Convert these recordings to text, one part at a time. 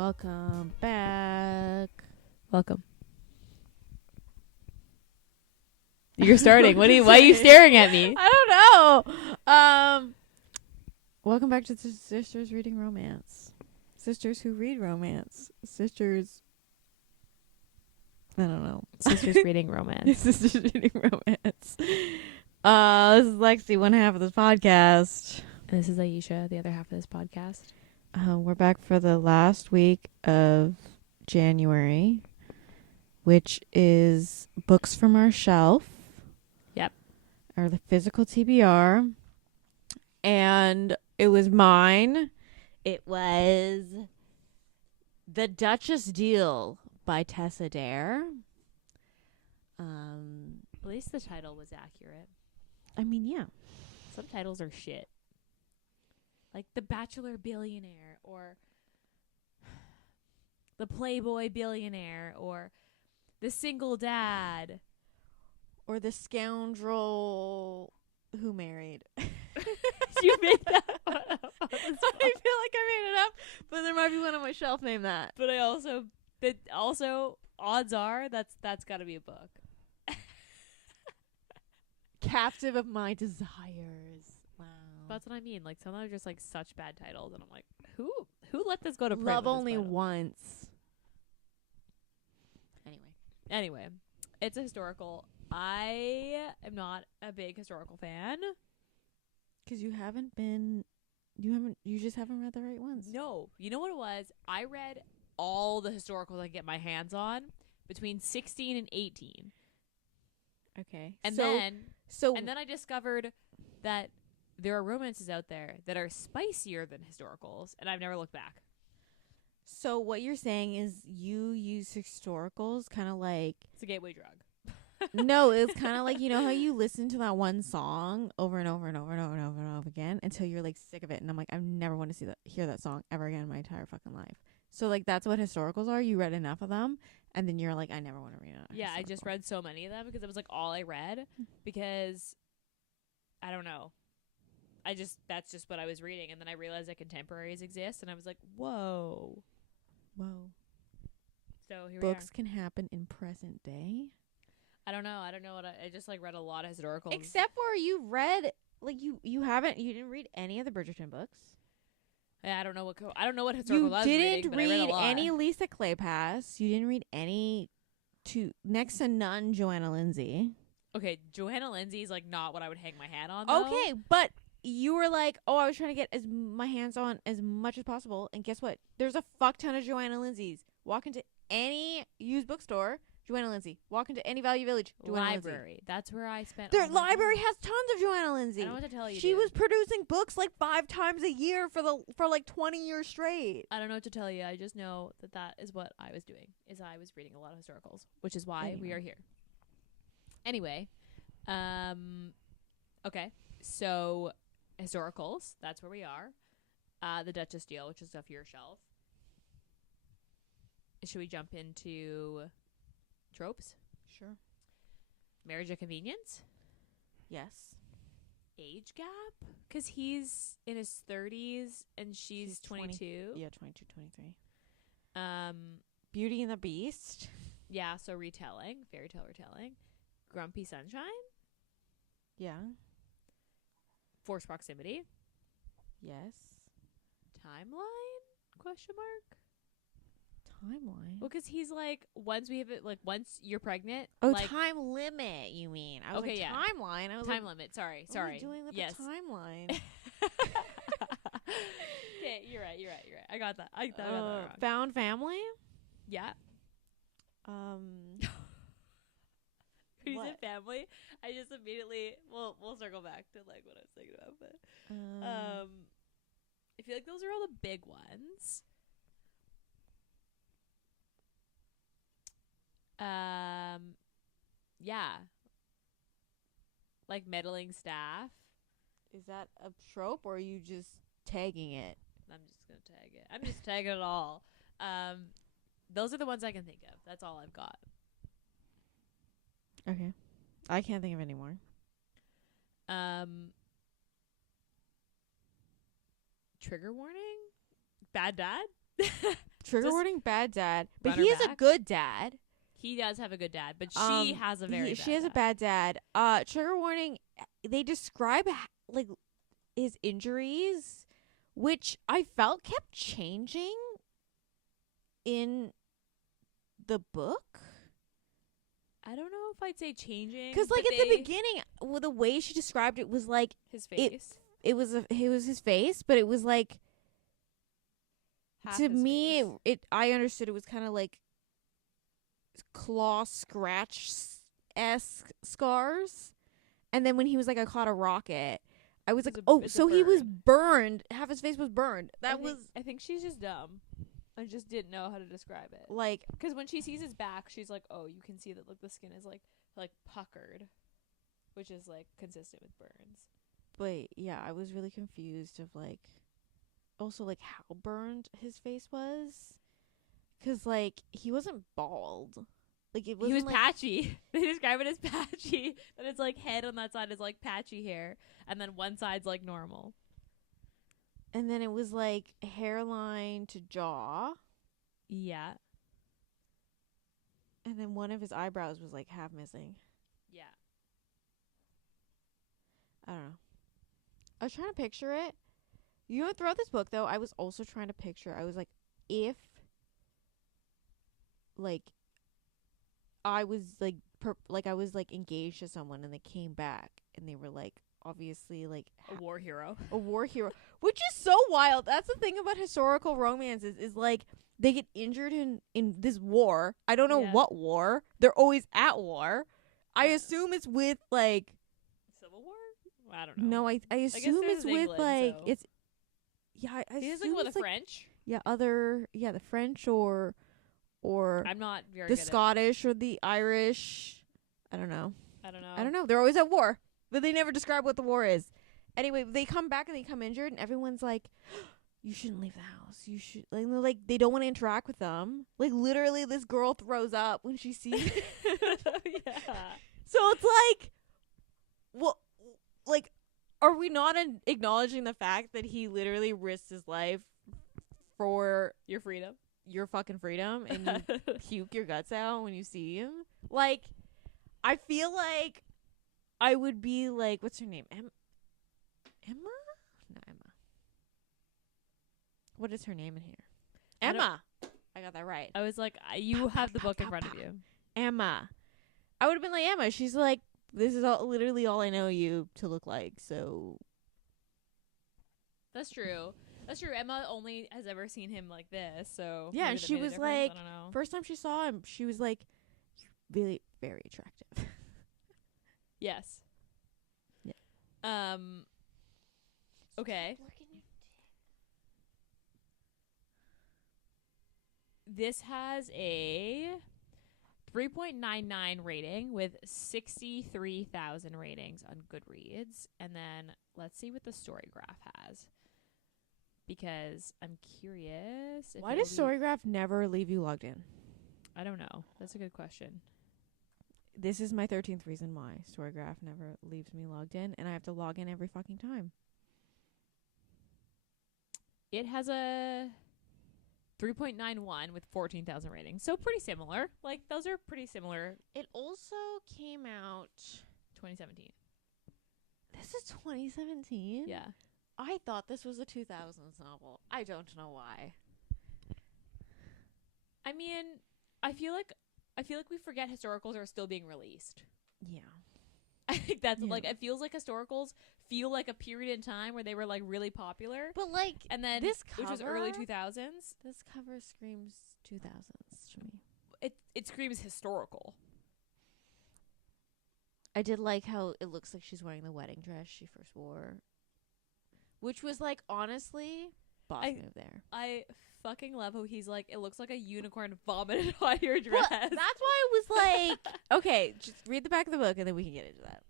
Welcome back. Welcome. You're starting. Why are you staring at me? I don't know. Welcome back to Sisters Reading Romance. Sisters who read romance. Sisters. I don't know. Sisters reading romance. Sisters reading romance. This is Lexi, one half of this podcast. And this is Ayesha, the other half of this podcast. We're back for the last week of January, which is books from our shelf. Yep. Or the physical TBR. And it was mine. It was The Dutchess Deal by Tessa Dare. At least the title was accurate. I mean, yeah. Some titles are shit. Like The Bachelor Billionaire, or The Playboy Billionaire, or The Single Dad. Or The Scoundrel Who Married. You made that one up. I feel like I made it up, but there might be one on my shelf named that. But also odds are that's got to be a book. Captive of My Desires. Wow. That's what I mean. Like, some are just like such bad titles, and I'm like, who let this go to print? Love with this Only title? Once. Anyway, it's a historical. I am not a big historical fan. Because you just haven't read the right ones. No, you know what it was? I read all the historicals I could get my hands on between 16 and 18. Okay. And then I discovered that there are romances out there that are spicier than historicals, and I've never looked back. So what you're saying is you use historicals kind of like... It's a gateway drug. No, it's kind of like, you know how you listen to that one song over and over and over and over and over and over again until you're like sick of it, and I'm like, I never want to hear that song ever again in my entire fucking life. So like that's what historicals are. You read enough of them, and then you're like, I never want to read it. Yeah, I just read so many of them because it was like all I read, because I don't know. That's just what I was reading, and then I realized that contemporaries exist, and I was like, whoa. So here Books can happen in present day. I don't know what I just like read a lot of historicals. Except for you read like you didn't read any of the Bridgerton books. I don't know what historical I was You reading, didn't but I read a read lot. any Lisa Kleypas. You didn't read any next to none Joanna Lindsay. Okay, Joanna Lindsay's like not what I would hang my hat on, though. Okay, but you were like, oh, I was trying to get my hands on as much as possible, and guess what? There's a fuck ton of Joanna Lindsays. Walk into any used bookstore, Joanna Lindsay. Walk into any Value Village, Joanna library. Lindsay. That's where I spent. Their library has tons of Joanna Lindsay. I don't know what to tell you. She was producing books like 5 times a year for like 20 years straight. I don't know what to tell you. I just know that is what I was doing. Is I was reading a lot of historicals, which is why we are here. Anyway, okay, so historicals. That's where we are. The Dutchess Deal, which is off your shelf. Should we jump into tropes? Sure. Marriage of convenience? Yes. Age gap? Because he's in his 30s and she's 22. Yeah, 22, 23. Beauty and the Beast. Yeah, so retelling. Fairy tale retelling. Grumpy Sunshine? Yeah. Forced proximity? Yes. Timeline? Question mark? Timeline? Well, because he's like, once you're pregnant. Oh, like, time limit, you mean. I was okay, like, yeah. Timeline. I was time limit. Sorry. what are you doing with yes. the timeline? Okay, you're right. I got that. I got that wrong. Found Family? Yeah. When you said family, I just immediately we'll circle back to like what I was thinking about, but I feel like those are all the big ones. Yeah. Like meddling staff. Is that a trope, or are you just tagging it? I'm just gonna tag it. I'm just tagging it all. Those are the ones I can think of. That's all I've got. Okay. I can't think of any more. Trigger warning? Bad dad? Trigger Just warning, bad dad. But run her he is a back. good dad. He does have a good dad, but she has a very bad she has a dad. bad dad. Trigger warning, they describe like his injuries, which I felt kept changing in the book. I don't know if I'd say changing. Because like but at the beginning, well, the way she described it was like his face. it was his face, but it was like Half to his me face. I understood it was kind of like claw scratch esque scars, and then when he was like, I caught a rocket, I was like, oh, it's a so he was burn. burned. Half his face was burned. I think she's just dumb. I just didn't know how to describe it. Like, Because when she sees his back, she's like, oh, you can see that the skin is like puckered, which is like consistent with burns. but yeah, I was really confused of like, also like how burned his face was, because like he wasn't bald. Like it wasn't, He was like, patchy. They describe it as patchy. That it's like head on that side is like patchy hair, and then one side's like normal. and then it was like hairline to jaw, Yeah. and then one of his eyebrows was like half missing. Yeah. I don't know. I was trying to picture it. You know, throughout this book, though, I was also trying to picture. I was like, if, like, I was like, I was like engaged to someone, and they came back, and they were like, obviously, like A war hero. a war hero, which is so wild. That's the thing about historical romances is like they get injured in this war. I don't know Yeah. what war. They're always at war. I Yeah. assume it's with like. Civil War? I don't know. No, I assume this it's is with England, like so. it's. Yeah, I He is assume like with it's the like French. the French or I'm not very the good Scottish or the Irish. I don't know. I don't know. I don't know. They're always at war, but they never describe what the war is. Anyway, they come back and they come injured, and everyone's like, "You shouldn't leave the house. You should." Like, they're like they don't want to interact with them. Like literally, this girl throws up when she sees. Yeah. So it's like, well, like, are we not acknowledging the fact that he literally risked his life for Your freedom. your fucking freedom, and you puke your guts out when you see him? Like, I feel like I would be like, what's her name? Emma? No, Emma. What is her name in here? I don't- Emma. I got that right. I was like, you have the book in front of you. Emma. I would have been like, Emma. She's like, this is literally all I know you to look like, so. That's true. That's true. Emma only has ever seen him like this, so Yeah, maybe and that she made a was difference. like, I don't know. first time she saw him, she was like, really very attractive. Yes. Yeah. Okay. This has a 3.99 rating with 63,000 ratings on Goodreads. And then let's see what the story graph has. Because I'm curious. Why does Storygraph never leave you logged in? I don't know. That's a good question. This is my 13th reason why Storygraph never leaves me logged in, and I have to log in every fucking time. It has a 3.91 with 14,000 ratings. So pretty similar. Like, those are pretty similar. It also came out 2017. This is 2017? Yeah. I thought this was a 2000s novel. I don't know why. I mean, I feel like we forget historicals are still being released. Yeah. I think that's Yeah. like, it feels like historicals feel like a period in time where they were like really popular. But like And then this which was early cover- 2000s. this cover screams 2000s to me. It screams historical. I did like how it looks like she's wearing the wedding dress she first wore, which was like honestly boss move there. I fucking love how he's like, it looks like a unicorn vomited on your dress. Well, that's why I was like, okay, just read the back of the book and then we can get into that.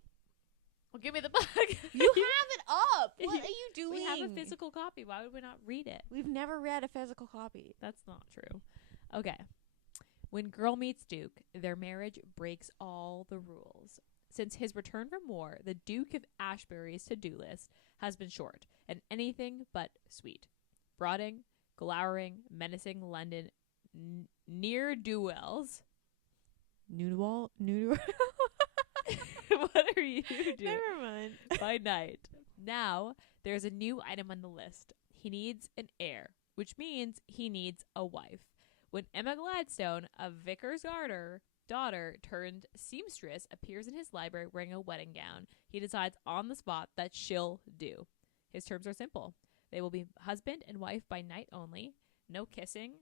Well, give me the book. You have it up. What are you doing? We have a physical copy. Why would we not read it? We've never read a physical copy. That's not true. Okay. When Girl meets Duke, their marriage breaks all the rules. Since his return from war, the Duke of Ashbury's to-do list has been short and anything but sweet. Brooding, glowering, menacing London ne'er-do-wells. Noodle. What are you doing? Never mind. By night. Now, there's a new item on the list. He needs an heir, which means he needs a wife. When Emma Gladstone, a vicar's daughter turned seamstress, appears in his library wearing a wedding gown, he decides on the spot that she'll do. His terms are simple. They will be husband and wife by night only. No kissing,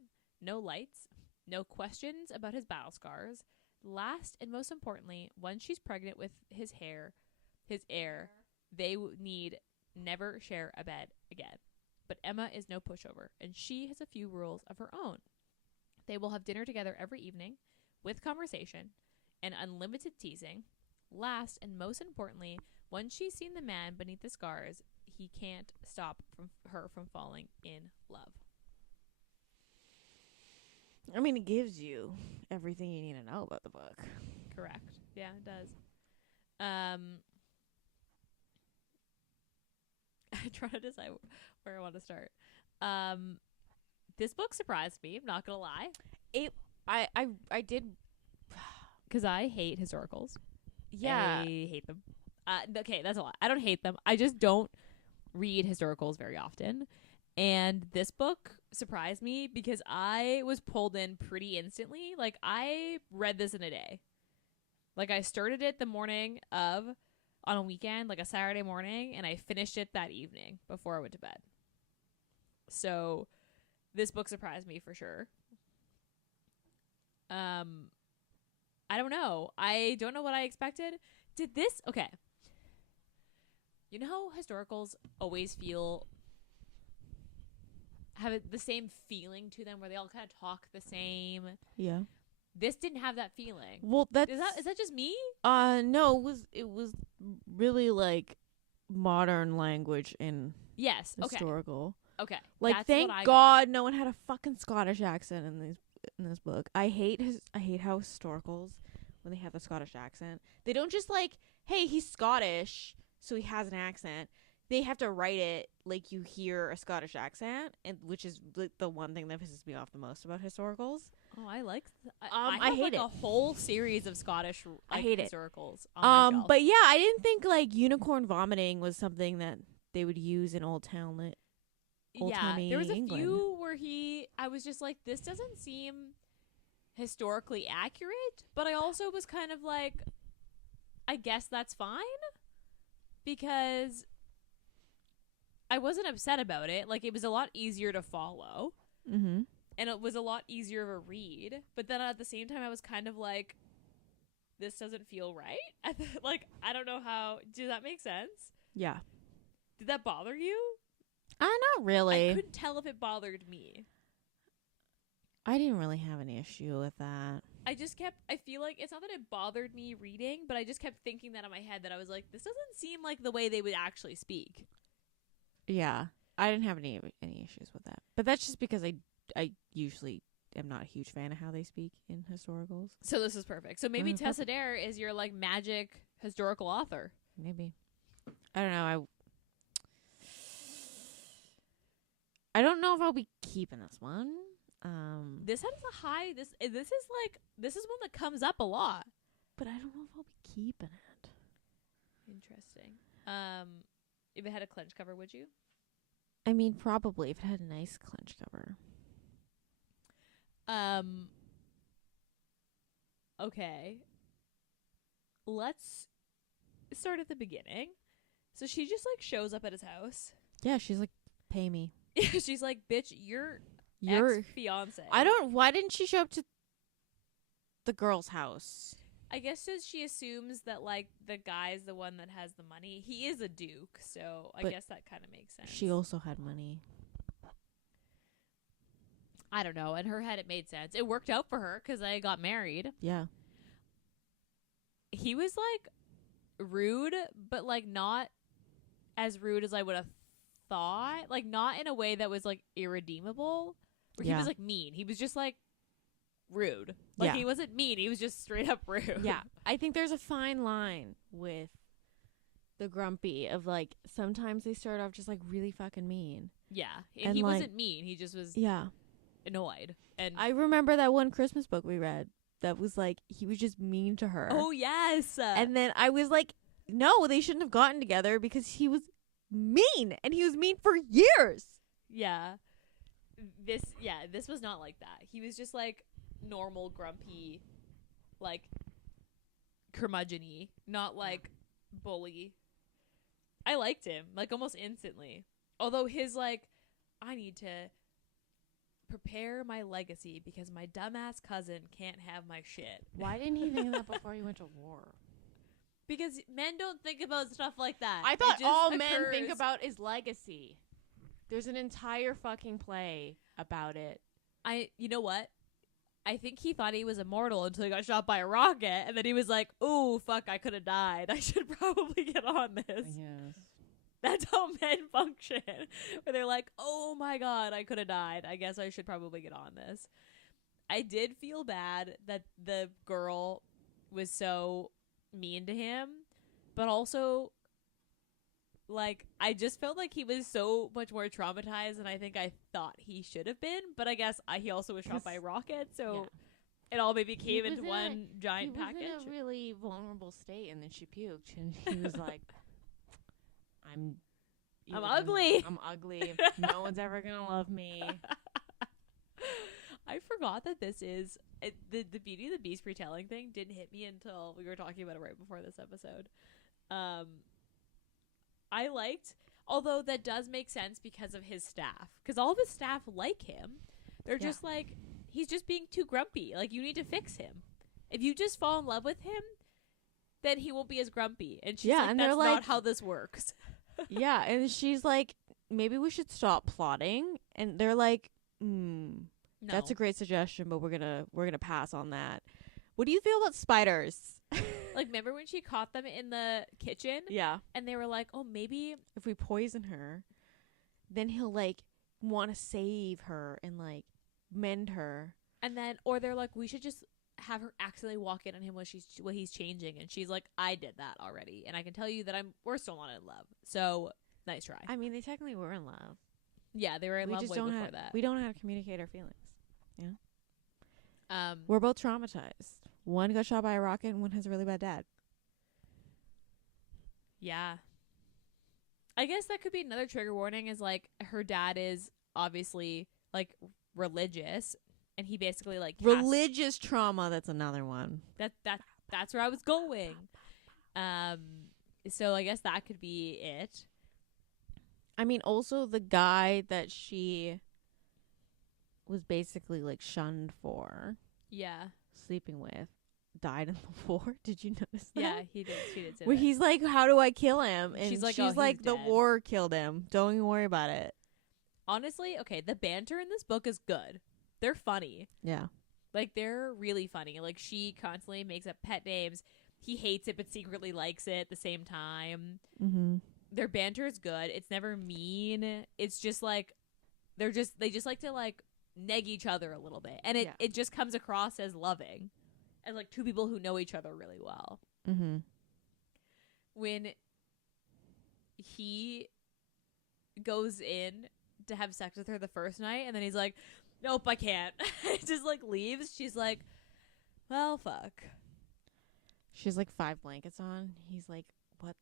no lights, no questions about his battle scars. Last and most importantly, once she's pregnant with his heir, they need never share a bed again. But Emma is no pushover, and she has a few rules of her own. They will have dinner together every evening, with conversation and unlimited teasing. Last and most importantly, once she's seen the man beneath the scars, he can't stop her from falling in love. I mean, it gives you everything you need to know about the book. Correct. Yeah, it does. I try to decide where I want to start. This book surprised me. I'm not gonna lie. I did, because I hate historicals. yeah. I hate them. Okay, that's a lot. I don't hate them. I just don't read historicals very often. And this book surprised me because I was pulled in pretty instantly. Like, I read this in a day. Like, I started it the morning of, on a weekend, like a Saturday morning, and I finished it that evening before I went to bed. So, this book surprised me for sure. I don't know. I don't know what I expected. Okay. You know how historicals always have the same feeling to them, where they all kind of talk the same? Yeah. This didn't have that feeling. Well, Is that just me? No, it was really like modern language in Yes. historical. Okay. Like, That's thank what I God no one had a fucking Scottish accent in this book. I hate how historicals, when they have the Scottish accent, they don't just like, hey, he's Scottish, so he has an accent. They have to write it like you hear a Scottish accent, and which is like the one thing that pisses me off the most about historicals. Oh, I like. I hate like it. a whole series of Scottish I hate it. historicals on my shelf. But yeah, I didn't think like unicorn vomiting was something that they would use in Old Timey there was a England. few where I was just like, this doesn't seem historically accurate, but I also was kind of like, I guess that's fine, because I wasn't upset about it. Like, it was a lot easier to follow. Mm-hmm. And it was a lot easier of a read. But then at the same time, I was kind of like, this doesn't feel right. Like, I don't know how. Does that make sense? Yeah. Did that bother you? Not really. I couldn't tell if it bothered me. I didn't really have an issue with that. I feel like it's not that it bothered me reading, but I just kept thinking that in my head, that I was like, this doesn't seem like the way they would actually speak. Yeah. I didn't have any issues with that. But that's just because I usually am not a huge fan of how they speak in historicals. So this is perfect. So maybe Tessa Perfect. Dare is your like magic historical author. Maybe. I don't know. I don't know if I'll be keeping this one. This has a high. This is one that comes up a lot. But I don't know if I'll be keeping it. Interesting. If it had a clench cover, would you? I mean, probably if it had a nice clench cover. Okay. Let's start at the beginning. So she just like shows up at his house. Yeah, she's like, pay me. She's like, bitch, you're You're ex-fiance. why didn't she show up to the girl's house? I guess she assumes that like the guy's the one that has the money. He is a duke, so I But guess that kind of makes sense. She also had money. I don't know. In her head, it made sense. It worked out for her because they got married. Yeah. He was like rude, but like not as rude as I would have thought. Like, not in a way that was like irredeemable. Where he was like mean. He was just like rude. Like, he wasn't mean. He was just straight up rude. Yeah. I think there's a fine line with the grumpy of like sometimes they start off just like really fucking mean. Yeah. And, he like, wasn't mean. He just was Yeah. annoyed. And I remember that one Christmas book we read that was like he was just mean to her. oh yes. And then I was like, no, they shouldn't have gotten together because he was mean and he was mean for years. Yeah. This was not like that. He was just like normal grumpy, like curmudgeon-y, not like bully. I liked him like almost instantly. Although his like, I need to prepare my legacy because my dumbass cousin can't have my shit. Why didn't he think of that before he went to war? Because men don't think about stuff like that. I It thought just all men think occurs. about is legacy. There's an entire fucking play about it. You know what? I think he thought he was immortal until he got shot by a rocket, and then he was like, "Oh fuck, I could have died. I should probably get on this." Yes. That's how men function. Where they're like, "Oh my god, I could have died. I guess I should probably get on this." I did feel bad that the girl was so mean to him, but also like I just felt like he was so much more traumatized than I think I thought he should have been. But I guess he also was shot by a rocket, so it all maybe came into one giant package. He was in a really vulnerable state, and then she puked, and he was like, I'm ugly. I'm ugly. No one's ever gonna love me. I forgot that this is the Beauty and the Beast retelling thing didn't hit me until we were talking about it right before this episode. I liked, although that does make sense because of his staff, because all of his staff like him. They're just like, he's just being too grumpy. Like, you need to fix him. If you just fall in love with him, then he won't be as grumpy. And she's like, and that's they're not like, how this works. yeah, and she's like, maybe we should stop plotting. And they're like, No. that's a great suggestion, but we're gonna pass on that. What do you feel about spiders? Like, remember when she caught them in the kitchen? Yeah. And they were like, oh, maybe If we poison her, then he'll like want to save her and like mend her. And then, or they're like, we should just have her accidentally walk in on him while he's changing. And she's like, I did that already. And I can tell you that we're still not in love. So, nice try. I mean, they technically were in love. Yeah, they were in love way before that. We don't know how to communicate our feelings. Yeah. We're both traumatized. One got shot by a rocket and one has a really bad dad. Yeah. I guess that could be another trigger warning is like her dad is obviously like religious and he basically like Religious trauma, that's another one. That's where I was going. So I guess that could be it. I mean, also the guy that she was basically like shunned for Yeah. sleeping with died in the war. Did you notice that? Yeah, he did. She did say Where that. he's like, how do I kill him? And She's like, she's "Oh, he's like, the dead." war killed him. Don't even worry about it. Honestly, okay, the banter in this book is good. They're funny. Yeah. Like, they're really funny. Like, she constantly makes up pet names. He hates it but secretly likes it at the same time. Mm-hmm. Their banter is good. It's never mean. It's just like they just like to like neg each other a little bit. And it just comes across as loving. As like two people who know each other really well. Mm-hmm. When he goes in to have sex with her the first night and then he's like, nope, I can't. Just like leaves. She's like, well, fuck. She's like 5 blankets on. He's like, what?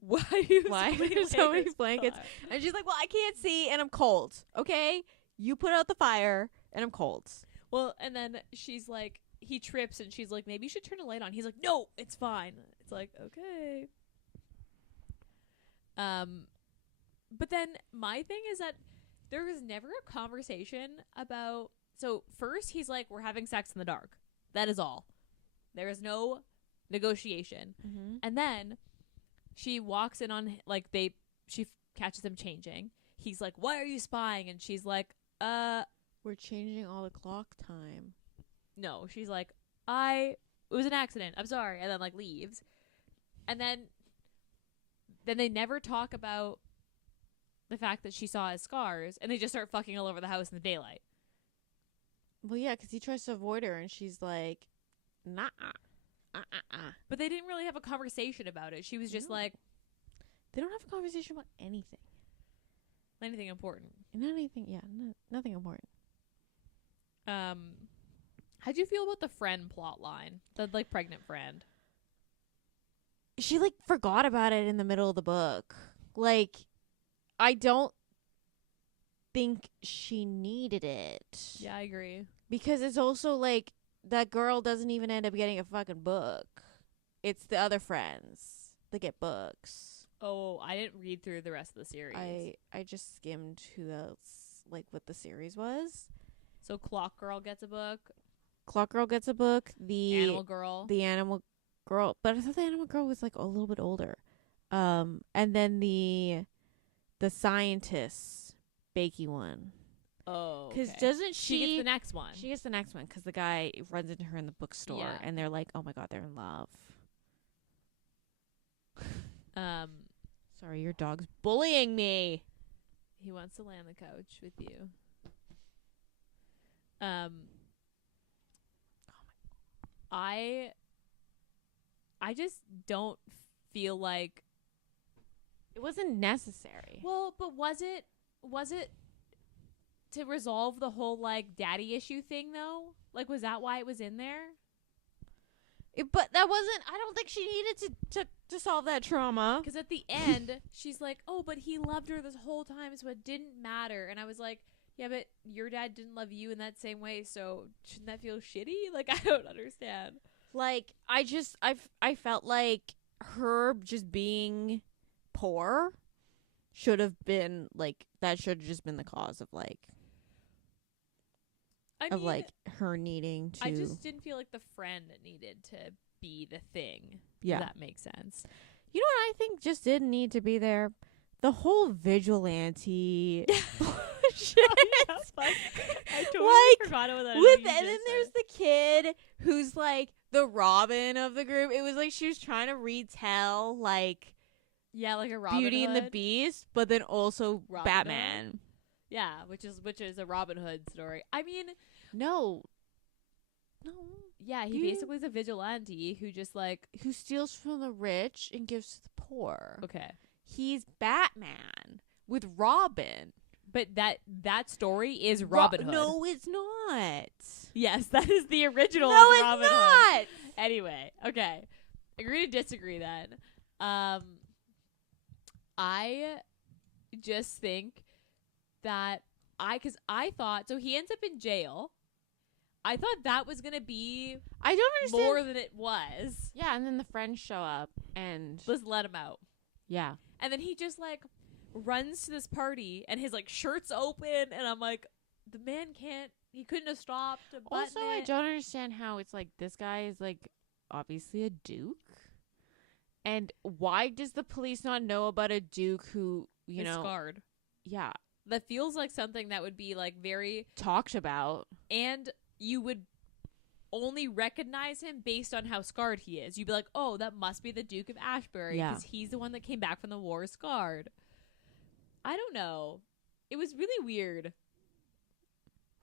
Why do you Why so many are so many layers? blankets? Fuck. And she's like, well, I can't see and I'm cold. Okay? You put out the fire and I'm cold. Well, and then she's like, he trips and she's like, maybe you should turn a light on. He's like, no, it's fine. It's like, okay. But then my thing is that there was never a conversation about, so first he's like, we're having sex in the dark. That is all. There is no negotiation. Mm-hmm. And then she walks in on, like, she catches him changing. He's like, why are you spying? And she's like, We're changing all the clock time. no. She's like, it was an accident. I'm sorry. And then, like, leaves. And then they never talk about the fact that she saw his scars, and they just start fucking all over the house in the daylight. Well, yeah, because he tries to avoid her and she's like, nah. But they didn't really have a conversation about it. She was just No. like, They don't have a conversation about anything. Anything important. Nothing. Yeah, nothing important. How'd you feel about the friend plot line? The like pregnant friend. She like forgot about it in the middle of the book. Like, I don't think she needed it. Yeah, I agree. Because it's also like that girl doesn't even end up getting a fucking book. It's the other friends that get books. Oh, I didn't read through the rest of the series. I just skimmed who else, like what the series was. So Clock Girl gets a book. Clock Girl gets a book. The Animal Girl. The Animal Girl, but I thought the Animal Girl was like a little bit older. And then the scientist, Bakey one. Oh, because okay. doesn't She gets the next one. She gets the next one because the guy runs into her in the bookstore, Yeah. and they're like, "Oh my god, they're in love." Sorry, your dog's bullying me. He wants to lay on the couch with you. I just don't feel like It wasn't necessary. well, but was it to resolve the whole like daddy issue thing though? Like was that why it was in there? But that wasn't. I don't think she needed to solve that trauma. Because at the end, she's like, "Oh, but he loved her this whole time, so it didn't matter." And I was like, "Yeah, but your dad didn't love you in that same way, so shouldn't that feel shitty?" Like, I don't understand. Like, I felt like her just being poor should have been like that. Should have just been the cause of like I mean, her needing to. I just didn't feel like the friend needed to be the thing. Yeah. Does that make sense? You know what I think just didn't need to be there? The whole vigilante bullshit. I totally Like, forgot about that. And then there's the kid who's like the Robin of the group. It was like she was trying to retell like like a Robin Beauty and the Hood. Beast, but then also Robin Batman. Yeah, which is a Robin Hood story. I mean, No. yeah, he Beauty- basically is a vigilante who just like Who steals from the rich and gives to the poor. okay. He's Batman with Robin. But that story is Robin Hood. No, it's not. Yes, that is the original No, of it's Robin Hood. not. Anyway, okay. Agree to disagree then. I just think that because I thought, so he ends up in jail. I thought that was going to be I don't understand. more than it was. Yeah, and then the friends show up and Let's let him out. yeah. And then he just like runs to this party and his like shirt's open and I'm like, the man he couldn't have stopped to button Also, I it. don't understand how it's like this guy is like obviously a duke. And why does the police not know about a duke who, you Is know, scarred. yeah, That feels like something that would be like very, talked about? and you would only recognize him based on how scarred he is. You'd be like, oh, that must be the Duke of Ashbury Yeah. because he's the one that came back from the war scarred. I don't know. It was really weird.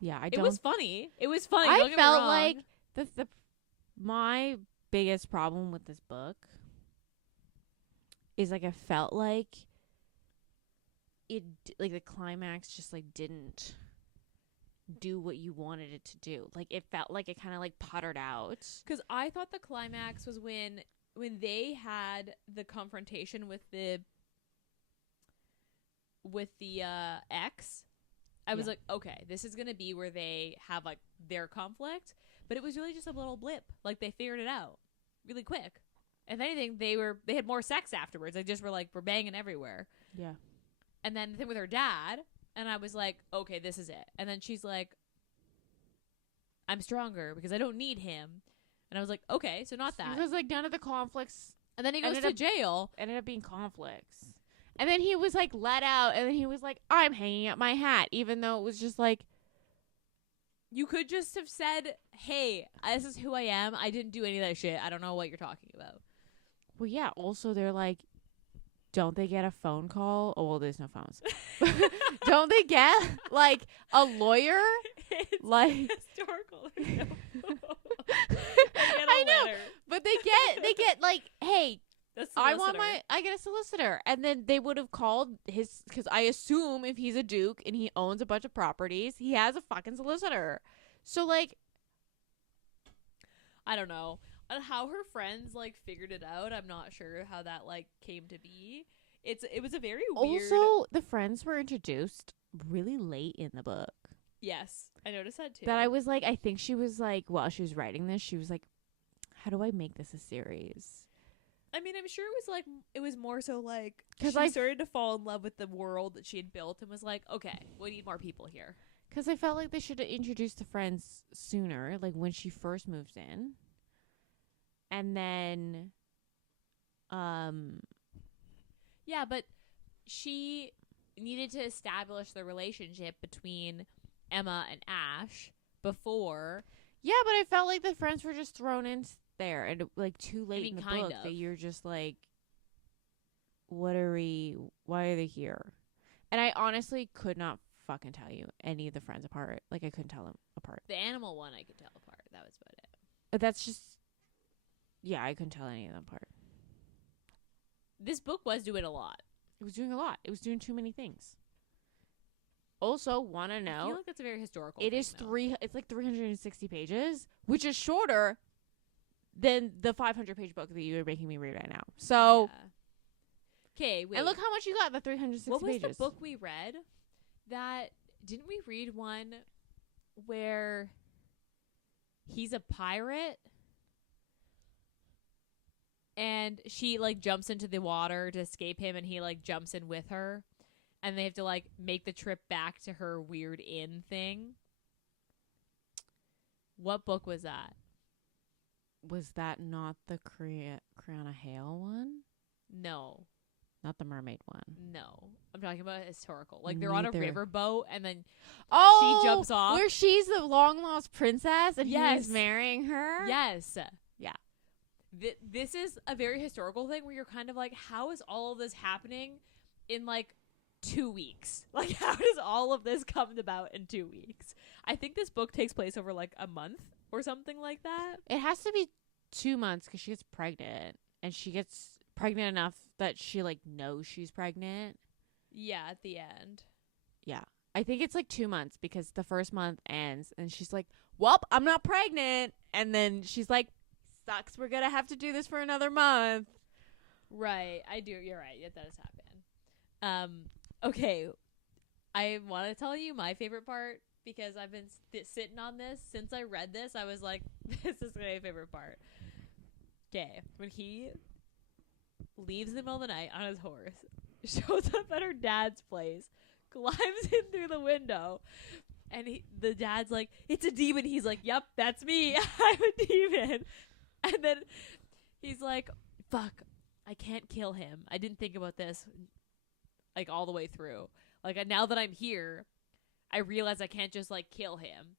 Yeah, It was funny. It was funny. Don't I get me felt wrong. like my biggest problem with this book is like I felt like like the climax just like didn't do what you wanted it to do. Like it felt like it kind of like puttered out. Because I thought the climax was when they had the confrontation with the ex. I was Yeah. like, okay, this is gonna be where they have like their conflict, but it was really just a little blip. Like they figured it out really quick. If anything, they had more sex afterwards. They just were like, we're banging everywhere. Yeah. And then the thing with her dad, and I was like, okay, this is it. And then she's like, I'm stronger because I don't need him. And I was like, okay, so not that. Because like none of the conflicts And then he goes ended to up- jail. ended up being conflicts. And then he was like let out, and then he was like, I'm hanging up my hat, even though it was just like, You could just have said, hey, this is who I am. I didn't do any of that shit. I don't know what you're talking about. well, yeah. Also, they're like, don't they get a phone call? Oh, well, there's no phones. Don't they get like a lawyer? It's Like, historical. There's no- I know, but they get like, hey, That's the I want solicitor. I get a solicitor. And then they would have called his, because I assume if he's a duke and he owns a bunch of properties, he has a fucking solicitor. So, like, I don't know. And how her friends like figured it out, I'm not sure how that like came to be. It was a very weird. also, the friends were introduced really late in the book. Yes, I noticed that too. That I was like, I think she was like, while she was writing this, she was like, how do I make this a series? I mean, I'm sure it was more so like 'Cause she I started to fall in love with the world that she had built and was like, okay, we need more people here. Because I felt like they should have introduced the friends sooner, like when she first moves in. And then, Yeah, but she needed to establish the relationship between Emma and Ash before. yeah, but I felt like the friends were just thrown in there and like too late mean, in the kind book of. that you're just like, why are they here? And I honestly could not fucking tell you any of the friends apart. Like, I couldn't tell them apart. The animal one I could tell apart. That was about it. But that's just, yeah, I couldn't tell any of them apart. This book was doing a lot. It was doing a lot. It was doing too many things. Also, want to I feel know, like that's a very historical it thing, is though. it's like 360 pages, which is shorter than the 500-page book that you are making me read right now. So, Okay, wait. and look how much you got, the 360 what was pages. the book we read? That didn't we read one where he's a pirate and she like jumps into the water to escape him and he like jumps in with her and they have to like make the trip back to her weird inn thing? What book was that? Was that not the Creana Hale one? No. Not the mermaid one. No. I'm talking about historical. Like they're on a Neither. riverboat and then Oh, she jumps off. where she's the long lost princess and Yes. he's marrying her. Yes. Yeah. This is a very historical thing where you're kind of like, how is all of this happening in like 2 weeks? Like, how does all of this come about in 2 weeks? I think this book takes place over like a month or something like that. It has to be 2 months because she gets pregnant, and she gets pregnant enough that she like knows she's pregnant. Yeah, at the end. Yeah. I think it's like 2 months because the first month ends and she's like, "Well, I'm not pregnant." And then she's like, "Sucks, we're going to have to do this for another month." Right. I do. You're right. It does happen. Okay. I want to tell you my favorite part because I've been sitting on this since I read this. I was like, this is my favorite part. Okay. When he leaves in the middle of the night on his horse, shows up at her dad's place, climbs in through the window, and the dad's like, "It's a demon." He's like, "Yep, that's me. I'm a demon." And then he's like, "Fuck, I can't kill him. I didn't think about this like all the way through. Like now that I'm here, I realize I can't just like kill him."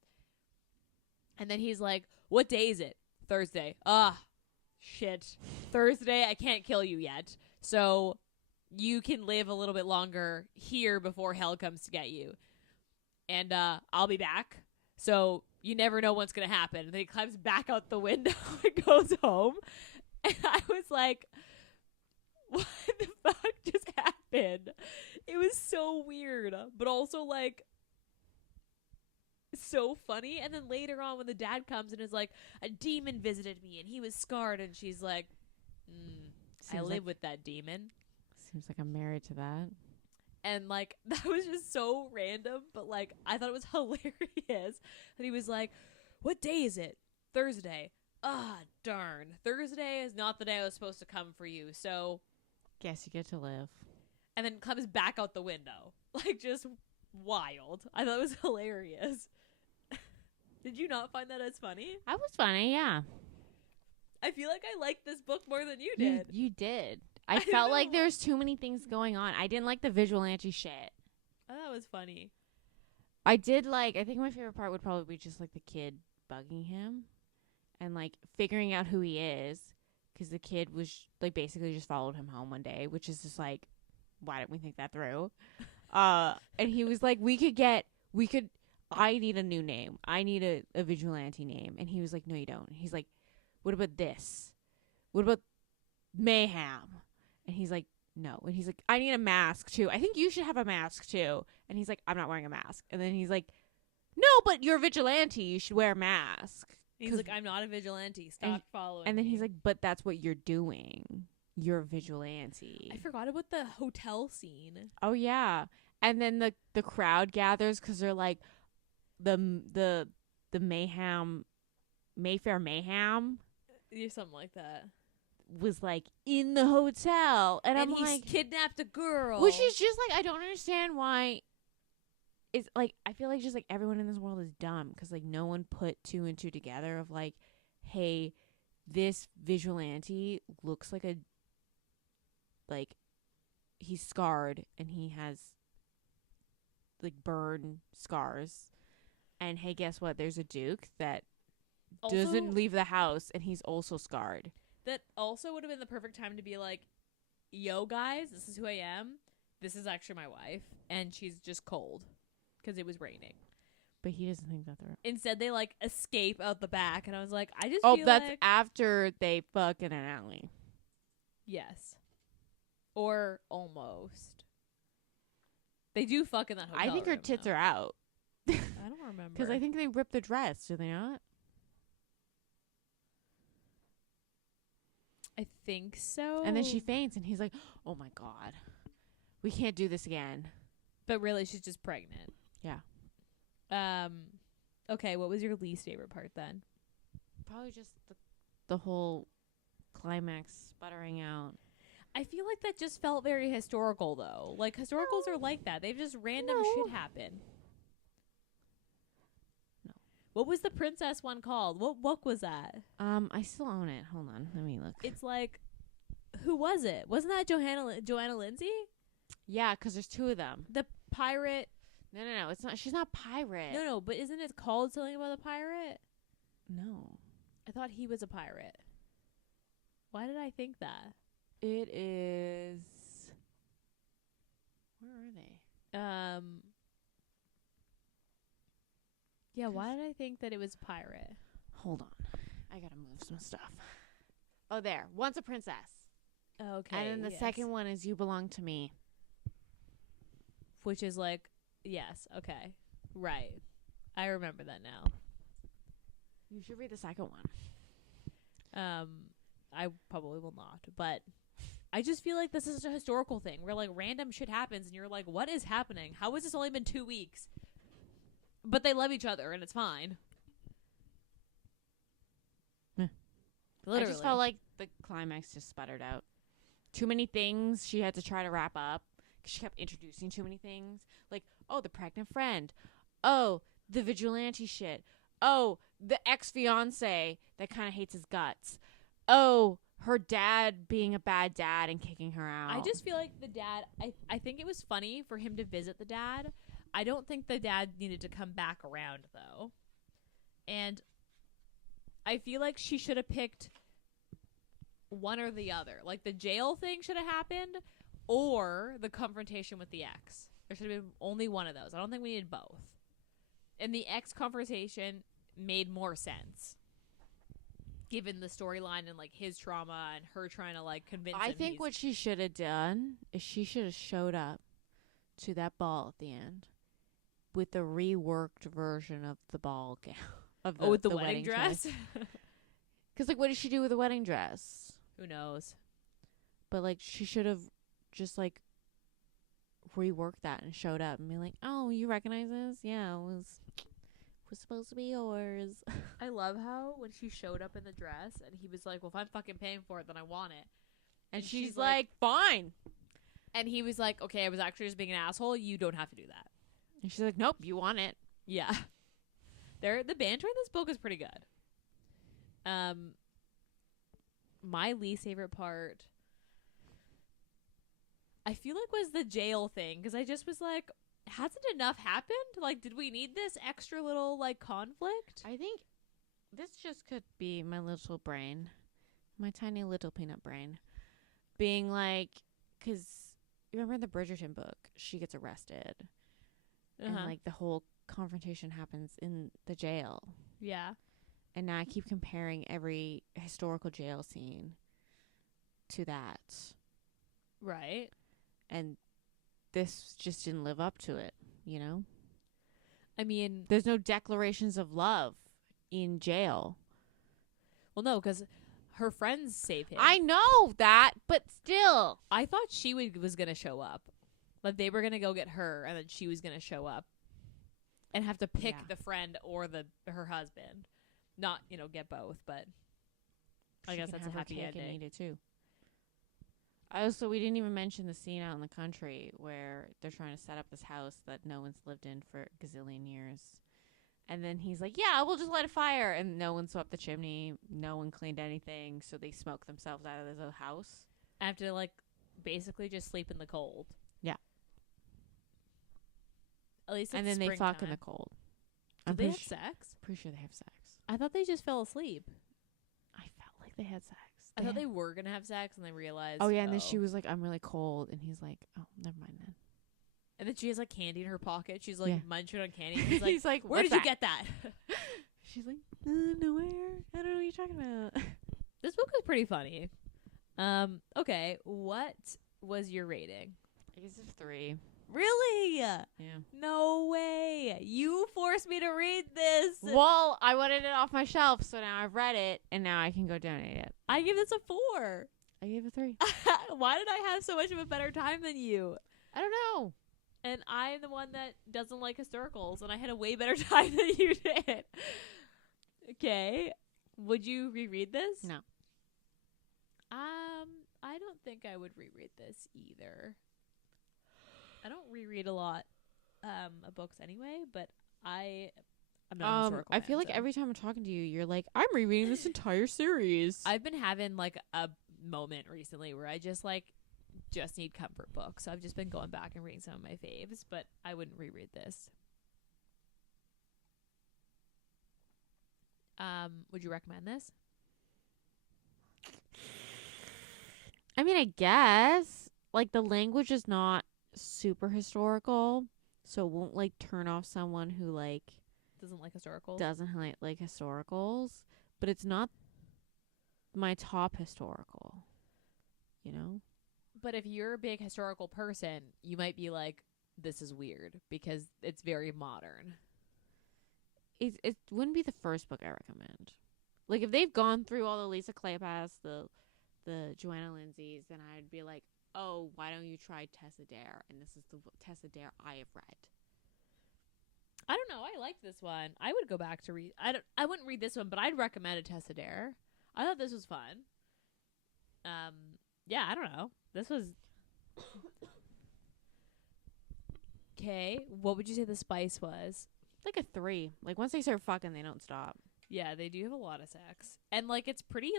And then he's like, "What day is it?" "Thursday." "Ah, shit. Thursday, I can't kill you yet. So you can live a little bit longer here before hell comes to get you. And I'll be back. So you never know what's going to happen." And then he climbs back out the window and goes home. And I was like, what the fuck just happened? It was so weird, but also like so funny. And then later on when the dad comes and is like, "A demon visited me and he was scarred," and she's like, "I Seems live like- with that demon." Seems like I'm married to that. And like that was just so random, but like I thought it was hilarious that he was like, "What day is it?" "Thursday." "Ah, darn. Thursday is not the day I was supposed to come for you." So, Guess you get to live. and then comes back out the window. Like just wild. I thought it was hilarious. Did you not find that as funny? That was funny, yeah. I feel like I liked this book more than you did. You did. I I don't felt like know. there was too many things going on. I didn't like the vigilante shit. I thought it was funny. I did like, I think my favorite part would probably be just like the kid bugging him and like figuring out who he is, because the kid was like basically just followed him home one day, which is just like, why didn't we think that through? And he was like, I need a new name. I need a vigilante name. And he was like, "No, you don't." He's like, "What about this? What about mayhem. And he's like, no. And he's like, I need a mask too. I think you should have a mask too. And he's like, I'm not wearing a mask. And then he's like, no, but you're a vigilante. You should wear a mask. He's like, I'm not a vigilante. Stop following And then me. he's like, but that's what you're doing. You're a vigilante. I forgot about the hotel scene. Oh, yeah. And then the crowd gathers because they're like, the Mayfair Mayhem. Yeah, something like that. Was like in the hotel. And I'm he like, kidnapped a girl. which is just like, I don't understand why. It's like, I feel like just like everyone in this world is dumb because like no one put 2 and 2 together of like, hey, this vigilante looks like he's scarred and he has like burn scars. And hey, guess what? There's a Duke that also doesn't leave the house and he's also scarred. That also would have been the perfect time to be like, yo, guys, this is who I am. This is actually my wife. And she's just cold because it was raining. But he doesn't think that they're... Instead, they like escape out the back. And I was like, I just Oh, feel that's like... after they fuck in an alley. Yes. Or almost. They do fuck in that hotel I think her room, tits though. are out. I don't remember. Because I think they ripped the dress, do they not? I think so. And then she faints, and he's like, oh my God. We can't do this again. But really, she's just pregnant. Yeah. Okay, what was your least favorite part then? Probably just the whole climax sputtering out. I feel like that just felt very historical, though. Like, historicals are like that. They've just random shit happen. No. What was the princess one called? What book was that? I still own it. Hold on. Let me look. It's like, who was it? Wasn't that Joanna Lindsay? Yeah, because there's 2 of them. The pirate. No. It's not. She's not pirate. No, but isn't it called something about a pirate? No. I thought he was a pirate. Why did I think that? It is... Where are they? Yeah, why did I think that it was pirate? Hold on. I gotta move some stuff. Oh, there. Once a Princess. Okay. And then the second one is You Belong to Me. Which is like, yes, okay. Right. I remember that now. You should read the second one. I probably will not, but I just feel like this is a historical thing where like random shit happens and you're like, what is happening? How has this only been 2 weeks? But they love each other and it's fine. Literally. I just felt like the climax just sputtered out. Too many things she had to try to wrap up. She kept introducing too many things. Like, oh, the pregnant friend. Oh, the vigilante shit. Oh, the ex-fiance that kind of hates his guts. Oh, her dad being a bad dad and kicking her out. I just feel like the dad, I think it was funny for him to visit the dad. I don't think the dad needed to come back around, though. And I feel like she should have picked one or the other. Like, the jail thing should have happened, or the confrontation with the ex. There should have been only one of those. I don't think we needed both. And the ex confrontation made more sense, given the storyline and like his trauma and her trying to like convince him. I think what she should have done is she should have showed up to that ball at the end with the reworked version of the ball gown. With the wedding dress? Because like, what did she do with the wedding dress? Who knows? But like, she should have just like reworked that and showed up and be like, oh, you recognize this? Yeah, it was supposed to be yours. I love how when she showed up in the dress and he was like, well, if I'm fucking paying for it, then I want it. And she's like, fine. And he was like, okay, I was actually just being an asshole. You don't have to do that. And she's like, nope, you want it. Yeah. The banter in this book is pretty good. My least favorite part, I feel like, was the jail thing, because I just was like, hasn't enough happened? Like, did we need this extra little like conflict? I think this just could be my little brain, my tiny little peanut brain, being like, because you remember in the Bridgerton book, she gets arrested, and like the whole confrontation happens in the jail. Yeah. And now I keep comparing every historical jail scene to that. Right. And this just didn't live up to it, you know? I mean, There's no declarations of love in jail. well, no, because her friends save him. I know that, but still. I thought she was going to show up. Like, they were going to go get her, and then she was going to show up and have to pick Yeah. the friend or her husband. Not, get both, but I She guess can that's have a her happy cake ending. and eat it too. Also, we didn't even mention the scene out in the country where they're trying to set up this house that no one's lived in for a gazillion years. And then he's like, yeah, we'll just light a fire. And no one swept the chimney. No one cleaned anything. So they smoked themselves out of the house. I have to, basically just sleep in the cold. Yeah. At least it's And then they fuck in the springtime. cold. Did I'm they pretty have su- sex? pretty sure they have sex. I thought they just fell asleep. I felt like they had sex. I thought they were going to have sex, and they realized. Oh, yeah. And then she was like, I'm really cold. And he's like, oh, never mind then. And then she has, candy in her pocket. She's, Yeah. munching on candy. And he's like, he's like, where "What's did you that?" get that? She's like, nowhere. I don't know what you're talking about. This book was pretty funny. Okay. What was your rating? I guess it's 3. Really? Yeah. No way. You forced me to read this. Well, I wanted it off my shelf, so now I've read it, and now I can go donate it. I give this a 4. I gave it 3. Why did I have so much of a better time than you? I don't know. And I'm the one that doesn't like historicals, and I had a way better time than you did. Okay. Would you reread this? No. I don't think I would reread this either. I don't reread a lot of books anyway, but I'm not a historical I fan, feel like so. every time I'm talking to you, you're like, I'm rereading this entire series. I've been having a moment recently where I just need comfort books. So I've just been going back and reading some of my faves, but I wouldn't reread this. Would you recommend this? I mean, I guess. The language is not super historical, so it won't, turn off someone who, Doesn't like historical? doesn't like historicals. But it's not my top historical, you know? But if you're a big historical person, you might be like, this is weird because it's very modern. It wouldn't be the first book I recommend. If they've gone through all the Lisa Kleypas, the Joanna Lindsay's, then I'd be like, oh, why don't you try Tessa Dare? And this is the Tessa Dare I have read. I don't know. I like this one. I would go back to read. I wouldn't read this one, but I'd recommend a Tessa Dare. I thought this was fun. Yeah, I don't know. This was okay. What would you say the spice was? A 3. Once they start fucking, they don't stop. Yeah, they do have a lot of sex, and it's pretty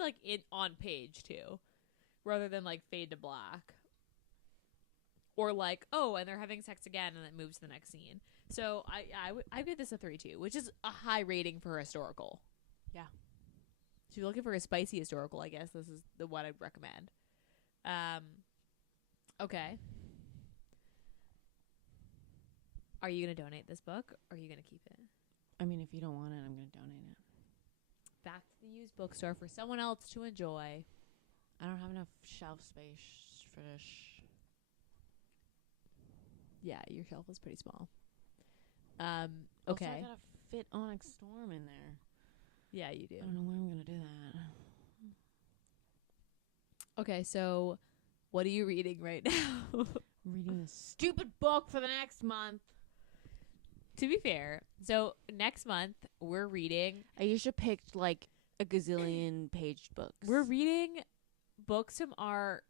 on page too, rather than fade to black, or oh, and they're having sex again, and it moves to the next scene. So I give this a 3 too, which is a high rating for historical. Yeah. So if you're looking for a spicy historical, I guess this is the one I'd recommend. Okay. Are you gonna donate this book, or are you gonna keep it? I mean, if you don't want it, I'm going to donate it. Back to the used bookstore for someone else to enjoy. I don't have enough shelf space for this. Yeah, your shelf is pretty small. Also, Okay. I gotta fit Onyx Storm in there. Yeah, you do. I don't know where I'm going to do that. Okay, so what are you reading right now? I'm reading this stupid book for the next month. To be fair, so next month we're reading Ayesha picked a gazillion page books. we're reading books from our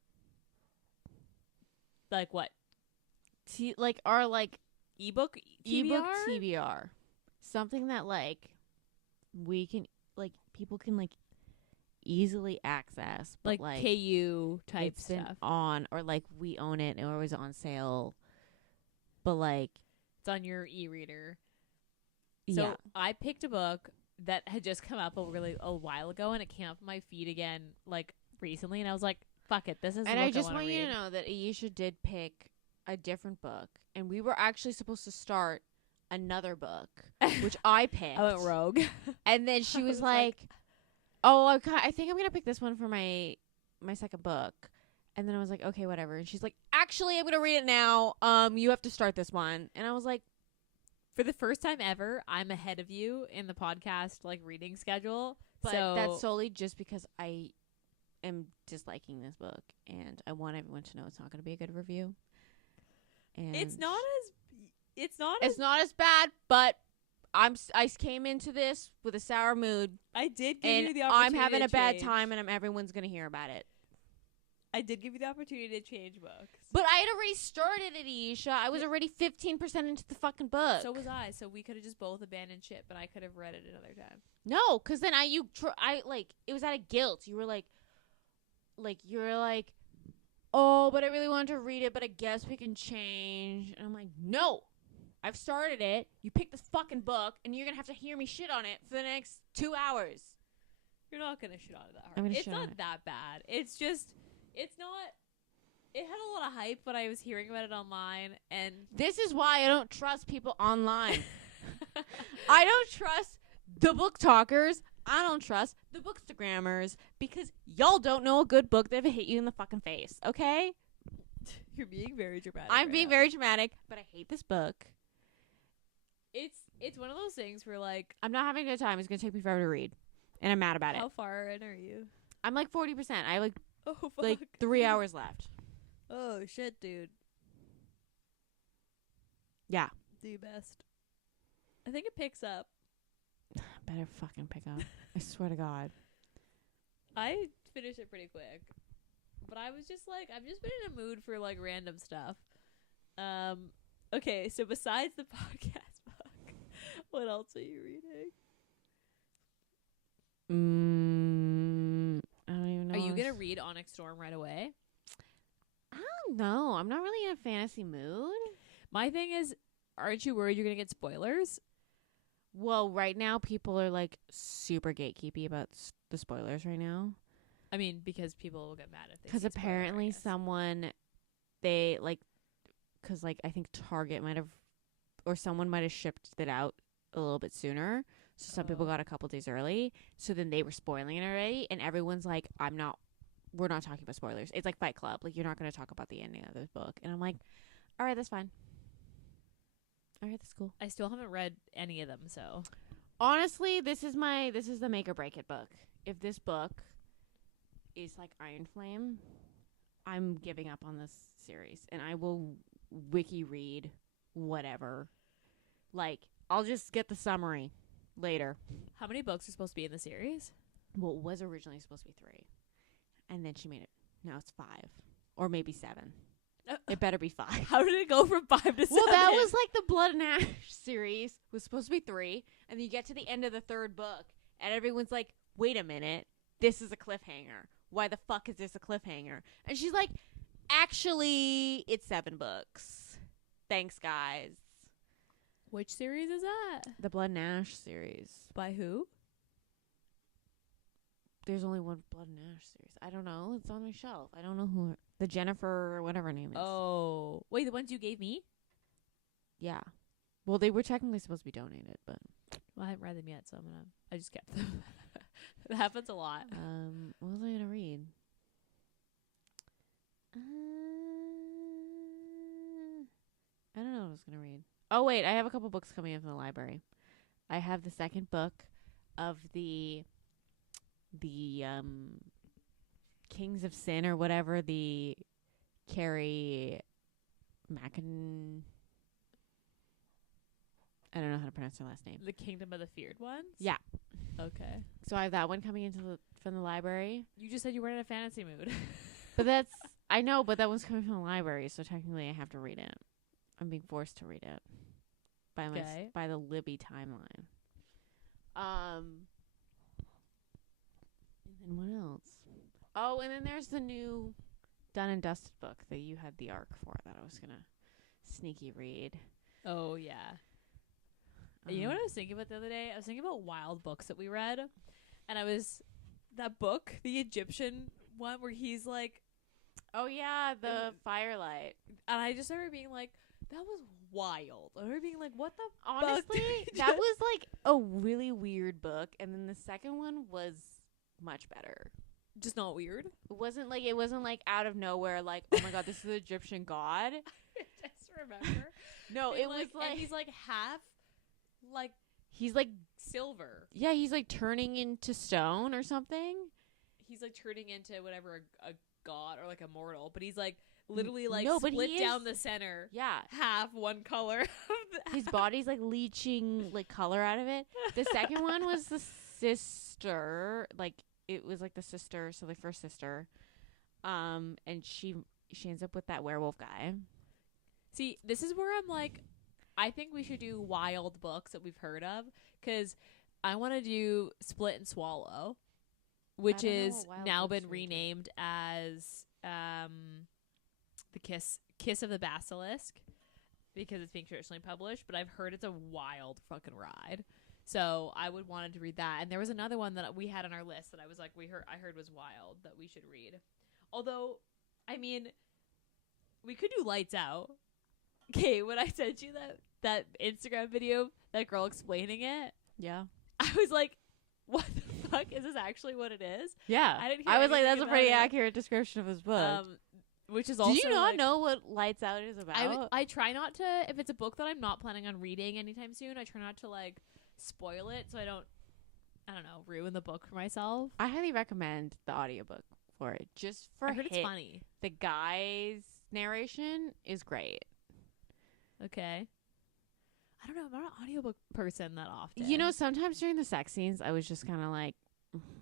what? Our Ebook ebook TBR? TBR. Something that we can people can easily access, but KU type it's been stuff. on, or we own it and it was on sale. But It's on your e-reader. So yeah. I picked a book that had just come up a while ago, and it came up on my feed again recently, and I was like, fuck it, this is the And book I just wanna want you read. to know that Ayesha did pick a different book, and we were actually supposed to start another book, which I picked. I went rogue. And then she I was was like, "Oh, I think I'm gonna pick this one for my my second book. And then I was like, okay, whatever. And she's like, actually, I'm going to read it now. You have to start this one. And I was like, For the first time ever, I'm ahead of you in the podcast like reading schedule. but so that's solely just because I am disliking this book. And I want everyone to know it's not going to be a good review. And it's not it's not as bad, but I came into this with a sour mood. I did give And you the opportunity I'm having to a bad change. time, and everyone's going to hear about it. I did give you the opportunity to change books. But I had already started it, Ayesha. I was already 15% into the fucking book. So was I. So we could have just both abandoned ship, but I could have read it another time. No, because then it was out of guilt. You were like, oh, but I really wanted to read it, but I guess we can change. And I'm like, no, I've started it. You picked this fucking book, and you're gonna have to hear me shit on it for the next 2 hours. You're not gonna shit on it that hard. I'm gonna It's shit on not it. that bad. It's just, it's not. It had a lot of hype when I was hearing about it online, and This is why I don't trust people online. I don't trust the book talkers. I don't trust the bookstagrammers because y'all don't know a good book that hit you in the fucking face, okay? you're being very dramatic. I'm right being now. very dramatic, but I hate this book. It's one of those things where like, I'm not having a good time. It's going to take me forever to read, and I'm mad about it. how far in are you? I'm like 40%. I have Oh fuck. like 3 hours left. Oh shit, dude. Yeah. The best. I think it picks up. Better fucking pick up. I swear to God. I finished it pretty quick. But I was just like, I've just been in a mood for like random stuff. Okay, so besides the podcast book, what else are you reading? I don't even know. Are you gonna read Onyx Storm right away? I don't know. I'm not really in a fantasy mood. My thing is, aren't you worried you're gonna get spoilers? Well, right now people are like super gatekeepy about the spoilers right now. I mean, because people will get mad if they Because see spoiler, apparently I guess. someone, because I think Target might have, or someone might have shipped it out a little bit sooner. So some people Oh. got a couple days early. So then they were spoiling it already. And everyone's like, we're not talking about spoilers. It's like Fight Club. Like, you're not going to talk about the ending of this book. And I'm like, all right, that's fine. All right, that's cool. I still haven't read any of them, so Honestly, this is the make or break it book. If this book is like Iron Flame, I'm giving up on this series, and I will wiki read whatever. Like, I'll just get the summary later. how many books are supposed to be in the series? Well, it was originally supposed to be 3, and then she made it. Now it's 5, or maybe 7. It better be 5. How did it go from 5 to 7? Well, that was like the Blood and Ash series was supposed to be 3, and then you get to the end of the 3rd book, and everyone's like, wait a minute, this is a cliffhanger. Why the fuck is this a cliffhanger? And she's like, actually, it's 7 books. Thanks, guys. Which series is that? The Blood and Ash series. By who? There's only one Blood and Ash series. I don't know. It's on my shelf. I don't know who. The Jennifer or whatever her name is. Oh, wait, the ones you gave me? Yeah. Well, they were technically supposed to be donated, but Well, I haven't read them yet, so I just kept them. It happens a lot. what was I gonna read? I don't know what I was gonna read. Oh wait, I have a couple books coming in from the library. I have the second book of the Kings of Sin or whatever, the Carrie Mackin. I don't know how to pronounce her last name. The Kingdom of the Feared ones? Yeah. Okay. So I have that one coming from the library. You just said you weren't in a fantasy mood. But I know, but that one's coming from the library, so technically I have to read it. I'm being forced to read it by the Libby timeline. And then what else? Oh, and then there's the new Done and Dusted book that you had the arc for that I was gonna sneaky read. Oh, yeah. You know what I was thinking about the other day? I was thinking about wild books that we read. And that book, the Egyptian one where he's like, Oh yeah, the Firelight. and I just started being like, that was wild. I remember being like, what the Honestly, fuck? that was like a really weird book, and then the second one was much better. just not weird. It wasn't like out of nowhere. Like, oh my god, this is the Egyptian god. Just remember. No, it was like and he's like half, like he's like silver. yeah, he's like turning into stone or something. He's like turning into whatever a god or like a mortal, but he's like literally like No, but split he down is- the center, Yeah, half one color. his body's like leaching like color out of it. The second one was the sister, like it was like the sister, so the first sister, and she ends up with that werewolf guy. See, this is where I'm like, I think we should do wild books that we've heard of, because I want to do Split and Swallow, which I don't know is what wild now books been we do. renamed as the Kiss of the Basilisk, because it's being traditionally published. But I've heard it's a wild fucking ride, so I would wanted to read that. And there was another one that we had on our list that I was like, I heard was wild that we should read. Although, I mean, we could do Lights Out. Okay, when I sent you that Instagram video, that girl explaining it, Yeah, I was like, what the fuck? Is this actually what it is? yeah. I didn't hear I was like, anything that's a about pretty it. accurate description of his book. Which is Do also you not like, know what Lights Out is about? I try not to, if it's a book that I'm not planning on reading anytime soon, I try not to like spoil it so I don't know, ruin the book for myself. I highly recommend the audiobook for it. Just for I heard it's funny. The guy's narration is great. Okay. I don't know, I'm not an audiobook person that often. You know, sometimes during the sex scenes, I was just kind of like,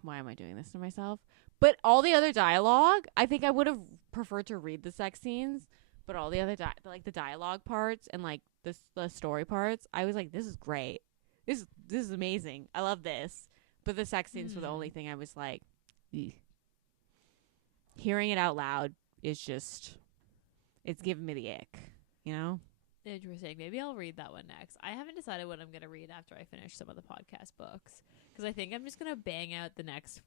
why am I doing this to myself? But all the other dialogue, I think I would have preferred to read the sex scenes. But all the other, like the dialogue parts and like the story parts, I was like, this is great. This is amazing. I love this. But the sex scenes were the only thing I was like, "Eugh." Hearing it out loud is just, it's giving me the ick, you know? Interesting. Maybe I'll read that one next. I haven't decided what I'm going to read after I finish some of the podcast books, because I think I'm just going to bang out the next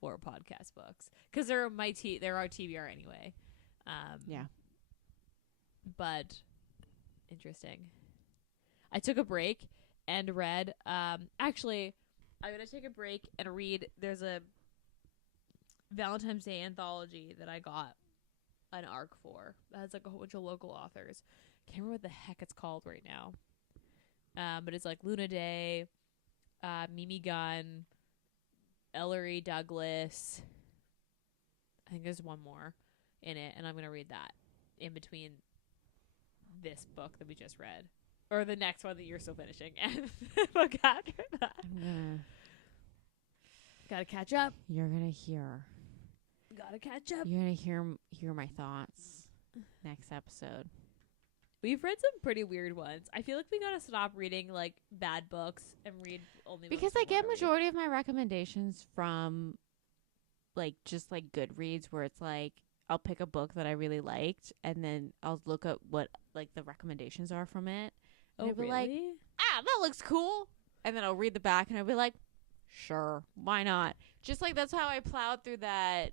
4 podcast books, because they're our TBR anyway. Yeah. But interesting. I took a break and read. Actually, I'm going to take a break and read. There's a Valentine's Day anthology that I got an arc for. That has like a whole bunch of local authors. Can't remember what the heck it's called right now. But it's like Luna Day, Mimi Gunn, Ellery Douglas. I think there's one more in it, and I'm going to read that in between this book that we just read. Or the next one that you're still finishing. And the book after that. Gotta catch up. You're gonna hear. Gotta catch up. You're gonna hear my thoughts next episode. We've read some pretty weird ones. I feel like we gotta stop reading like bad books and read only books Because we I get wanna read. majority of my recommendations from like just like Goodreads, where it's like I'll pick a book that I really liked and then I'll look at what like the recommendations are from it. And Oh, I'll be really? like, that looks cool. And then I'll read the back and I'll be like, sure, why not? Just like that's how I plowed through that.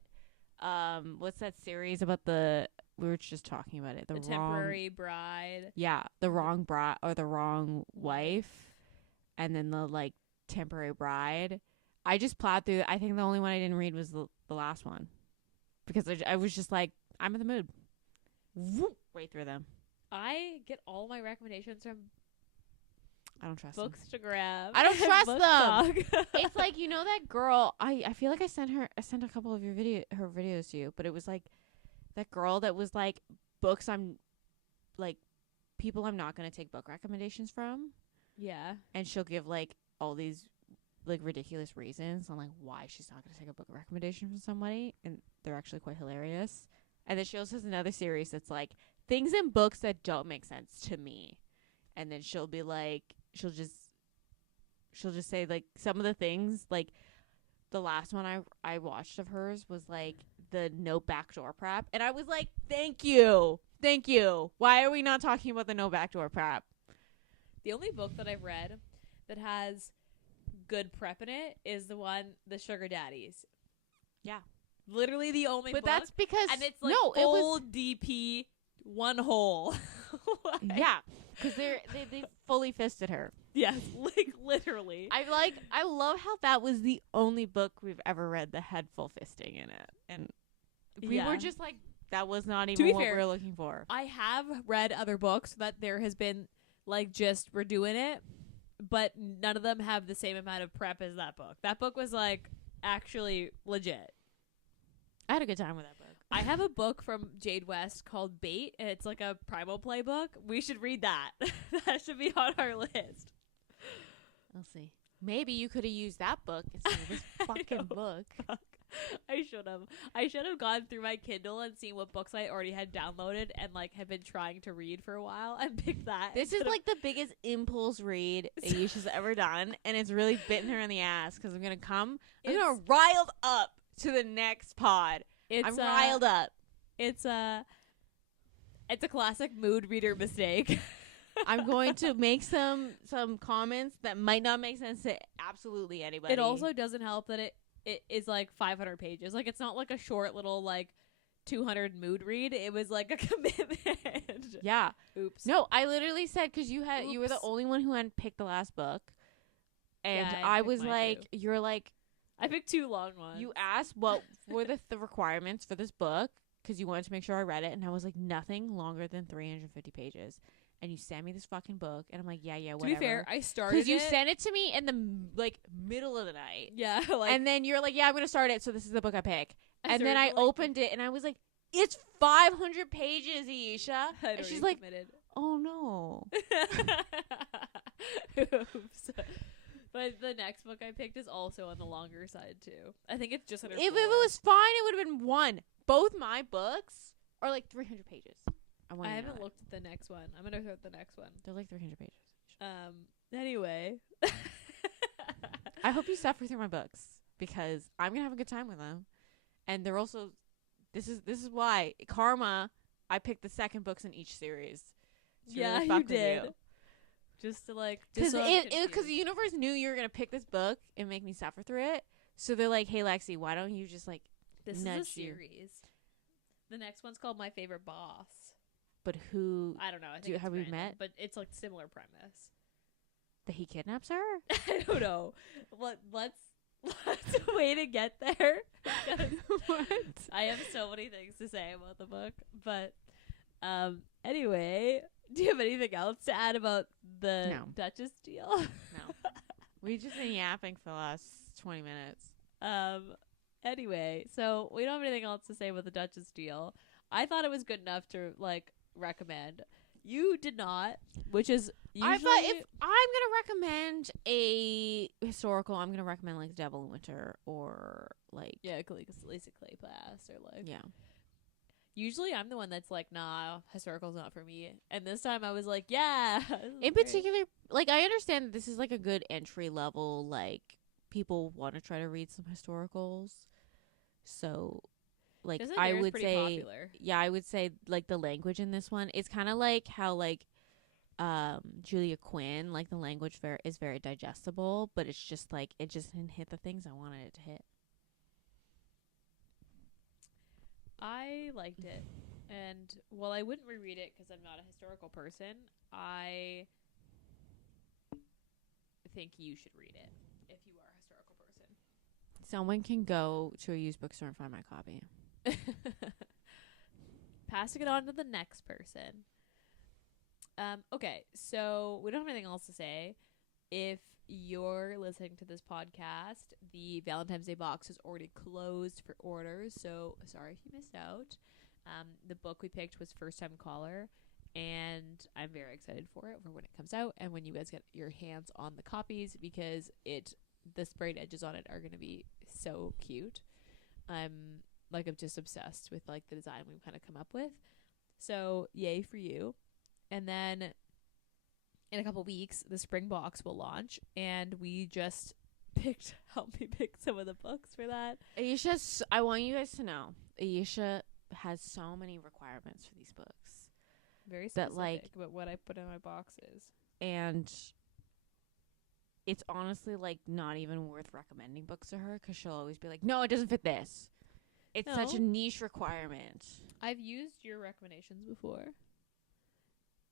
What's that series about we were just talking about it. The wrong, Temporary Bride. Yeah, the wrong bride or the wrong wife, and then the like Temporary Bride. I just plowed through. I think the only one I didn't read was the last one, because I was just like, I'm in the mood. Whoop, right through them. I get all my recommendations from I don't trust them. Bookstagram. I don't trust Book them. Talk. It's like, you know that girl. I feel like I sent a couple of her videos to you, but it was like that girl that was like books I'm like people I'm not gonna take book recommendations from, Yeah. and she'll give like all these like ridiculous reasons on like why she's not gonna take a book recommendation from somebody, and they're actually quite hilarious. And then she also has another series that's like things in books that don't make sense to me, and then she'll be like she'll just say like some of the things, like the last one I watched of hers was like the no backdoor prep, and I was like, thank you, why are we not talking about the no backdoor prep? The only book that I've read that has good prep in it is the Sugar Daddies. Yeah. Literally the only But book. that's because And it's like no, it full was DP, one hole. Like, yeah, because they fully fisted her. Yes, like literally. I love how that was the only book we've ever read that had full fisting in it. And we were just like, that was not even what we were looking for. I have read other books that there has been like just we're doing it, but none of them have the same amount of prep as that book. That book was like actually legit. I had a good time with that book. I have a book from Jade West called Bait, and it's like a primal play book. We should read that. That should be on our list. We'll see. Maybe you could have used that book instead of this fucking book. Fuck. I should have gone through my Kindle and seen what books I already had downloaded and like had been trying to read for a while and picked that. This is like the biggest impulse read Ayesha's ever done, and it's really bitten her in the ass because I'm gonna riled up to the next pod. I'm riled up. It's a classic mood reader mistake. I'm going to make some comments that might not make sense to absolutely anybody. It also doesn't help that it is like 500 pages. Like it's not like a short little like 200 mood read. It was like a commitment. Yeah. Oops. No, I literally said because you were the only one who hadn't picked the last book, and Yeah, I was like, you're like, I picked 2 long ones. you asked what were the requirements for this book because you wanted to make sure I read it, and I was like, nothing longer than 350 pages. And you sent me this fucking book, and I'm like, yeah, whatever. To be fair, I started because you sent it to me in the like middle of the night. Yeah, like, and then you're like, yeah, I'm gonna start it. So this is the book I pick. And then started, I opened it, and I was like, it's 500 pages, Ayesha. And she's like, committed. oh no. Oops. But the next book I picked is also on the longer side too. I think it's just under If 4. it was fine, it would have been 1. Both my books are like 300 pages. I haven't looked at the next one. I'm gonna start the next one. They're like 300 pages. Anyway. I hope you suffer through my books because I'm gonna have a good time with them, and they're also. This is why karma. I picked the second books in each series. Yeah, really you did. Just to like, because the universe knew you were gonna pick this book and make me suffer through it. So they're like, "Hey, Lexi, why don't you just like this nudge is a series." The next one's called My Favorite Boss. But who? I don't know. I think have we met? But it's like similar premise. That he kidnaps her? I don't know. Let's wait to get there. What? I have so many things to say about the book, but anyway, do you have anything else to add about the Dutchess Deal? No. We've just been yapping for the last 20 minutes. Anyway, so we don't have anything else to say about the Dutchess Deal. I thought it was good enough to like recommend. You did not, which is usually. I thought if I'm gonna recommend a historical, I'm gonna recommend like Devil in Winter or like Lisa Kleypas or like yeah. Usually I'm the one that's like, nah, historical's not for me. And this time I was like, yeah. In particular, like I understand that this is like a good entry level. Like people want to try to read some historicals, so. Like I would say, popular. Yeah, I would say like the language in this one, it's kind of like how like Julia Quinn, like the language is very digestible, but it's just like it just didn't hit the things I wanted it to hit. I liked it, and while I wouldn't reread it because I'm not a historical person, I think you should read it if you are a historical person. Someone can go to a used bookstore and find my copy. Passing it on to the next person. Okay, so we don't have anything else to say. If you're listening to this podcast, the Valentine's Day box is already closed for orders, so sorry if you missed out. The book we picked was First Time Caller, and I'm very excited for when it comes out and when you guys get your hands on the copies because the sprayed edges on it are going to be so cute. I'm just obsessed with like the design we've kind of come up with. So yay for you. And then in a couple weeks, the spring box will launch, and we just helped me pick some of the books for that. Ayesha, I want you guys to know, Ayesha has so many requirements for these books. Very specific about what I put in my boxes. And it's honestly like not even worth recommending books to her because she'll always be like, no, it doesn't fit this. It's such a niche requirement. I've used your recommendations before.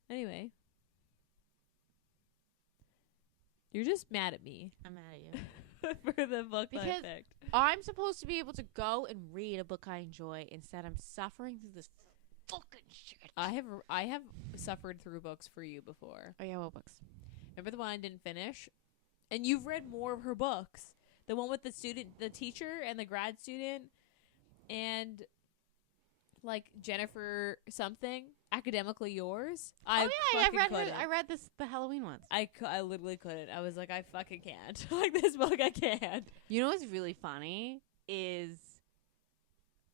Anyway. You're just mad at me I'm mad at you. for the book that I Because picked. I'm supposed to be able to go and read a book I enjoy. Instead, I'm suffering through this fucking shit. I have suffered through books for you before. Oh yeah, what books? Remember the one I didn't finish? And you've read more of her books. The one with the teacher and the grad student, and like Jennifer something, Academically Yours. I read the Halloween ones. I literally couldn't. I was like, I fucking can't. Like this book, I can't. You know what's really funny is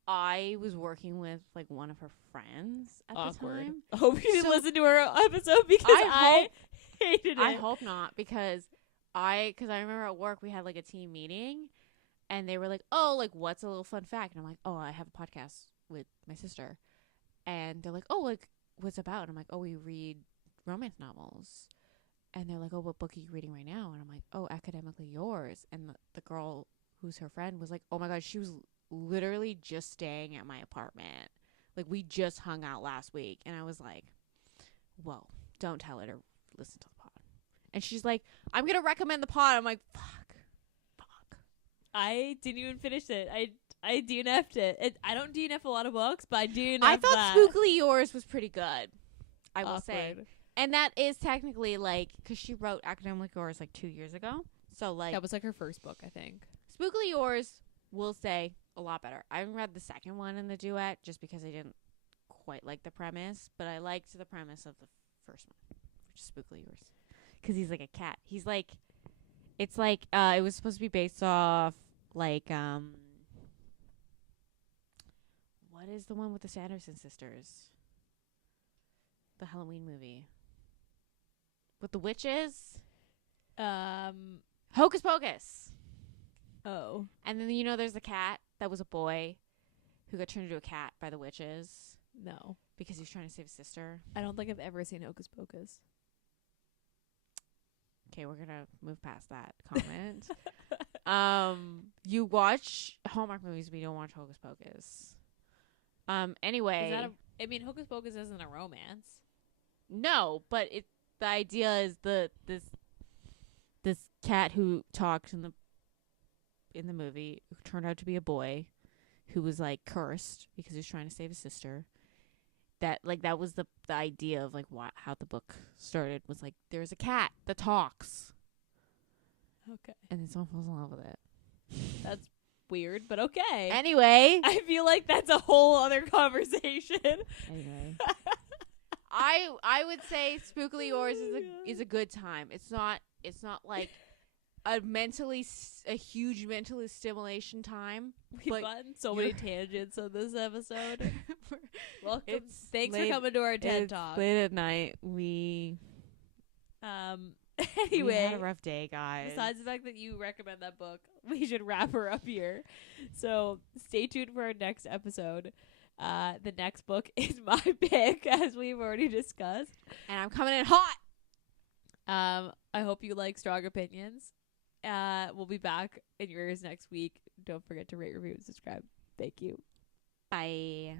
I was working with like one of her friends at the time. I hope you didn't listen to her episode because I hated it. I hope not because I remember at work we had like a team meeting and they were like, oh, like what's a little fun fact? And I'm like, oh, I have a podcast with my sister. And they're like, oh, like what's it about? And I'm like, oh, we read romance novels. And they're like, oh, what book are you reading right now? And I'm like, oh, Academically Yours. And the girl who's her friend was like, oh my God, she was literally just staying at my apartment. Like we just hung out last week. And I was like, whoa, don't tell her to listen to the pod. And she's like, I'm going to recommend the pod. I'm like, fuck. I didn't even finish it. I DNF'd it. I don't DNF a lot of books, but I DNF'd I thought that. Spookily Yours was pretty good. I will say. Awkward. And that is technically like, because she wrote Academically Yours like 2 years ago. So like. That was like her first book, I think. Spookily Yours, will say, a lot better. I haven't read the second one in the duet just because I didn't quite like the premise. But I liked the premise of the first one, which is Spookily Yours. Because he's like a cat. He's like, it's like, it was supposed to be based off, like, what is the one with the Sanderson sisters? The Halloween movie. With the witches? Hocus Pocus. Oh. And then, there's the cat that was a boy who got turned into a cat by the witches. No. Because he was trying to save his sister. I don't think I've ever seen Hocus Pocus. Okay, we're gonna move past that comment. You watch Hallmark movies, but you don't watch Hocus Pocus. Anyway, Hocus Pocus isn't a romance. No, but the idea is this cat who talked in the movie who turned out to be a boy who was like cursed because he was trying to save his sister. That was the idea of like how the book started, was like there's a cat that talks. Okay. And then someone falls in love with it. That's weird, but okay. Anyway. I feel like that's a whole other conversation. Anyway. I would say Spookily Yours is a good time. It's not like a huge mental stimulation time. We've gotten so many tangents on this episode. Welcome. Thanks for coming to our TED Talk. Late at night. We anyway, we had a rough day, guys. Besides the fact that you recommend that book, we should wrap her up here. So stay tuned for our next episode. The next book is my pick, as we've already discussed. And I'm coming in hot. I hope you like Strong Opinions. We'll be back in your ears next week. Don't forget to rate, review, and subscribe. Thank you. Bye.